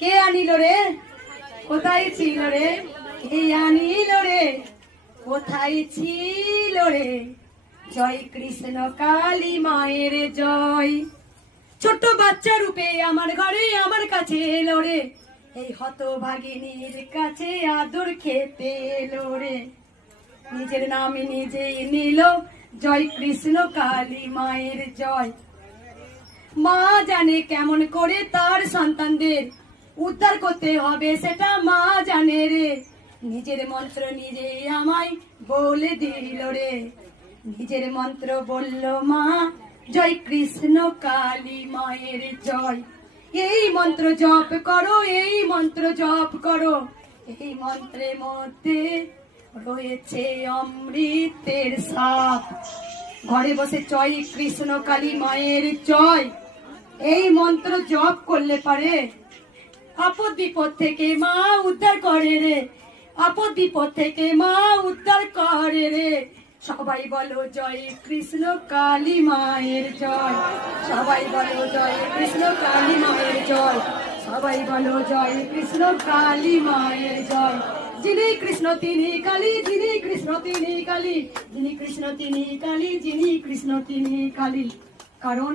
কে আনিল রে, কোথায় ছিল রে, কে আনিল রে, কোথায় ছিল রে, জয় কৃষ্ণ কালী মায়ের জয়। ছোট্ট বাচ্চা রূপে আমার ঘরে আমার কাছে এলো রে, এই হতভাগিনীর কাছে আদর খেতে এলো রে, নিজের নাম নিজেই নিল, জয় কৃষ্ণ কালী মায়ের জয়। মা জানে কেমন করে তার সন্তানদের উদ্ধার করতে হবে, সেটা মা জানে রে, নিজের মন্ত্র নিজেই আমায় বলে দিল রে, নিজের মন্ত্র বলল মা, জয় কৃষ্ণ কালী মায়ের জয়। এই মন্ত্র জপ করো, এই মন্ত্র জপ করো, এই মন্ত্রের মধ্যে রয়েছে অমৃতের সাপ। ঘরে বসে জয় কৃষ্ণ কালী মায়ের জয় এই মন্ত্র জপ করলে পারে আপদ বিপদ থেকে মা উদ্ধার করে রে, আপদ বিপদ থেকে মা উদ্ধার করে রে। সবাই বলো জয় কৃষ্ণ কালী মায়ের জয়, সবাই বলো জয় কৃষ্ণ কালী মায়ের জয়, সবাই বলো জয় কৃষ্ণ কালী মায়ের জয়। যিনি কৃষ্ণ তিনি কালী, যিনি কৃষ্ণ তিনি কালী, যিনি কৃষ্ণ তিনি কালী, যিনি কৃষ্ণ তিনি কালী। কারণ